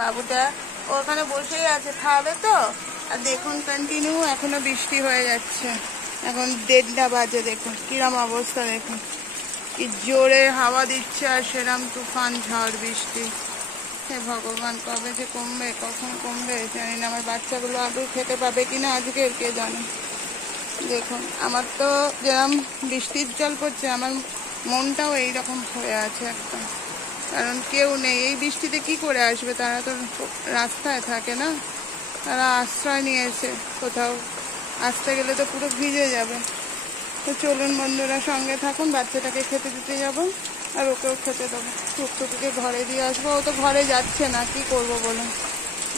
বাবুটা ওখানে বসেই আছে, খাবে তো। আর দেখুন কন্টিনিউ এখনো বৃষ্টি হয়ে যাচ্ছে, এখন 1:30 বাজে। দেখুন কিরম অবস্থা, দেখুন কি জোরে হাওয়া দিচ্ছে আর সেরম তুফান ঝড় বৃষ্টি। হে ভগবান, কবে যে কমবে, কখন কমবে জানি না। আমার বাচ্চাগুলো আদৌ খেতে পাবে কিনা আজকের কে জানে। দেখুন আমার তো যেরকম বৃষ্টির জল পড়ছে, আমার মনটাও এইরকম হয়ে আছে একদম। কারণ কেউ নেই, এই বৃষ্টিতে কি করে আসবে? তারা তো রাস্তায় থাকে না, তারা আশ্রয় নিয়েছে কোথাও, আসতে গেলে তো পুরো ভিজে যাবে। তো চলুন বন্ধুরা, সঙ্গে থাকুন। বাচ্চাটাকে খেতে দিতে যাবো আর ওকেও খেতে দেবো। টুকটুকিকে ঘরে দিয়ে আসবো, ও তো ঘরে যাচ্ছে না, কি করব বলুন।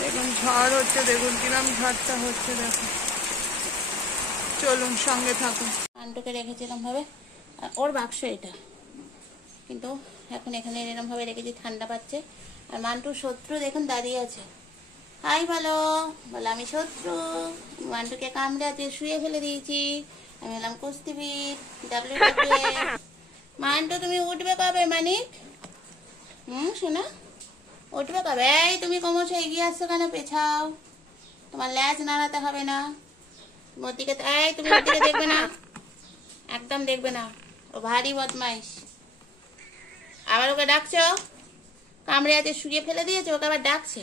দেখুন ঝড় হচ্ছে, দেখুন কিরম ঝড়টা হচ্ছে, দেখুন। চলুন সঙ্গে থাকুন। আন্টুকে রেখেছি এরকম ভাবে, ওর বাক্স এটা, কিন্তু এখন এখানে এরকম ভাবে রেখেছি, ঠান্ডা পাচ্ছে। আর মান্টুর শত্রু দেখুন দাঁড়িয়ে আছে, হাই বলো, বলে আমি শত্রু। মান্টুকে কামড়ে আছে, শুয়ে ফেলে দিয়েছি। আমি এলাম কুস্তিবীর, WWE। মান্টু তুমি উঠবে কবে মানিক? শোনা, উঠবে কবে? এই তুমি ক্রমশ এগিয়ে আসছো কেন? পেছাও, তোমার ল্যাজ নাড়াতে হবে না। ওর দিকে, এই তুমি ওর দিকে দেখবে না, একদম দেখবে না, ও ভারী বদমাইশ। আবার ওকে ডাকছো, কামড়ে আছে, শুয়ে ফেলে দিয়েছো, ওকে আবার ডাকছে।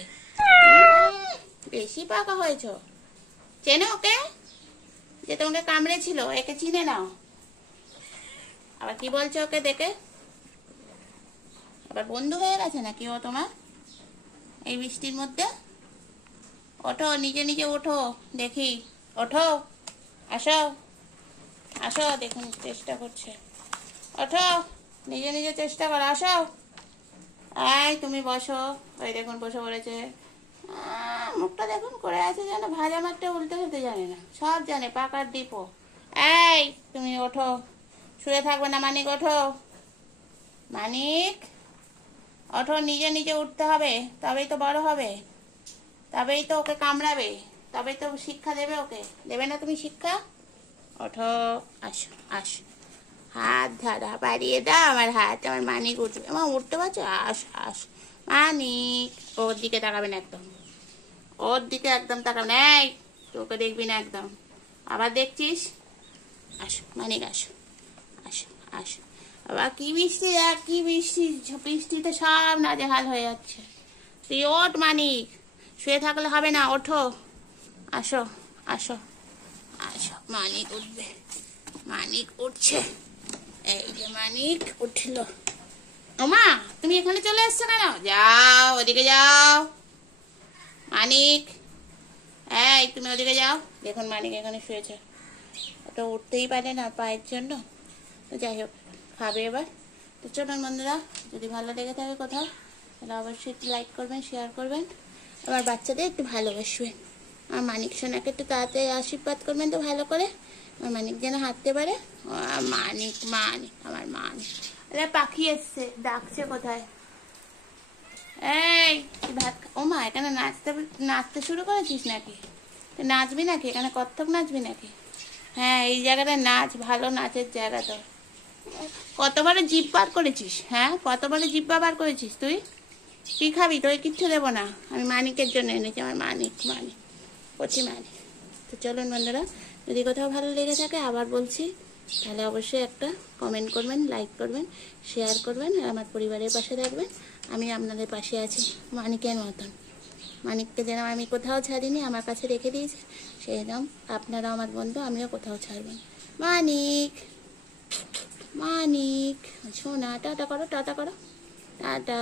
বেশি পাকা হয়েছ, চেনো ওকে, যে তোমাকে কামড়েছিল, একে চিনে নাও। আবার কি বলছো ওকে দেখে? আবার বন্ধু হয়ে গেছে নাকি ও তোমার এই বৃষ্টির মধ্যে? ওঠো, নিজে নিজে ওঠো, দেখি, ওঠো, আসো আসো। দেখুন চেষ্টা করছে, ওঠো, নিজে নিজে চেষ্টা করো, আসো। এই তুমি বসো, ওই দেখুন বসে পড়েছে। মুখটা দেখুন করে আছে, যেন ভাজা মারটা উল্টে খেতে জানে না, সব জানে, পাকার ডিপো। এই তুমি ওঠো, শুয়ে থাকবে না মানিক, ওঠো মানিক, ওঠো, নিজে নিজে উঠতে হবে, তবেই তো বড় হবে, তবেই তো ওকে কামড়াবে, তবেই তো শিক্ষা দেবে ওকে। দেবে না তুমি শিক্ষা? ওঠো, আসো আসো, হাত ধরা, বাড়িয়ে দাও আমার হাত, আমার মানিক উঠবে। আমার উঠতে পারছো? আস আস মানিক, ওর দিকে তাকাবে না একদম, ওর দিকে একদম তাকাবে না, এই তোকে দেখবি না একদম। আবার দেখছিস? আসো মানিক, আসো আসো আসো। আবার কি বৃষ্টি দেখ, কি বৃষ্টি, বৃষ্টিতে সব নাজেহাল হয়ে যাচ্ছে। তুই ওঠ মানিক, শুয়ে থাকলে হবে না, ওঠো, আসো আসো আসো। মানিক উঠবে, মানিক উঠছে, এই যে মানিক উঠল। ওমা তুমি এখানে চলে এসছো কেন? যাও ওদিকে যাও মানিক, এই তুমি ওদিকে যাও। দেখুন মানিক এখানে শুয়েছে, ওটা উঠতেই পারে না পায়ের জন্য। তো যাই হোক, খাবে এবার। তো চলুন বন্ধুরা, যদি ভালো লেগে থাকে কোথাও, তাহলে অবশ্যই একটু লাইক করবেন, শেয়ার করবেন, আমার বাচ্চাদের একটু ভালোবাসবেন, আমার মানিক সোনাকে একটু তাড়াতাড়ি আশীর্বাদ করবেন তো ভালো করে, আমার মানিক যেন হাঁটতে পারে। মানিক মানিক আমার মানিক। আরে পাখি এসছে, ডাকছে কোথায়? এই ভাত, ও মা এখানে নাচতে নাচতে শুরু করেছিস নাকি? নাচবি নাকি এখানে? কত্থক নাচবি নাকি? হ্যাঁ, এই জায়গাটা নাচ, ভালো নাচের জায়গা তো। কতবারে জিভ বার করেছিস? হ্যাঁ, কতবারে জিভ বার করেছিস তুই? কি খাবি? তোকে কিচ্ছু দেবো না, আমি মানিকের জন্য এনেছি, আমার মানিক মানিক কচি মানিক। তো চলুন বন্ধুরা, যদি কোথাও ভালো লেগে থাকে আবার বলছি, তাহলে অবশ্যই একটা কমেন্ট করবেন, লাইক করবেন, শেয়ার করবেন, আর আমার পরিবারের পাশে থাকবেন। আমি আপনাদের পাশে আছি মানিকের মতন। মানিককে যেন আমি কোথাও ছাড়িনি, আমার কাছে রেখে দিয়েছি, সেরকম আপনারাও আমার বন্ধু, আমিও কোথাও ছাড়বেন। মানিক মানিক সোনা, টাটা করো, টাটা করো, টাটা।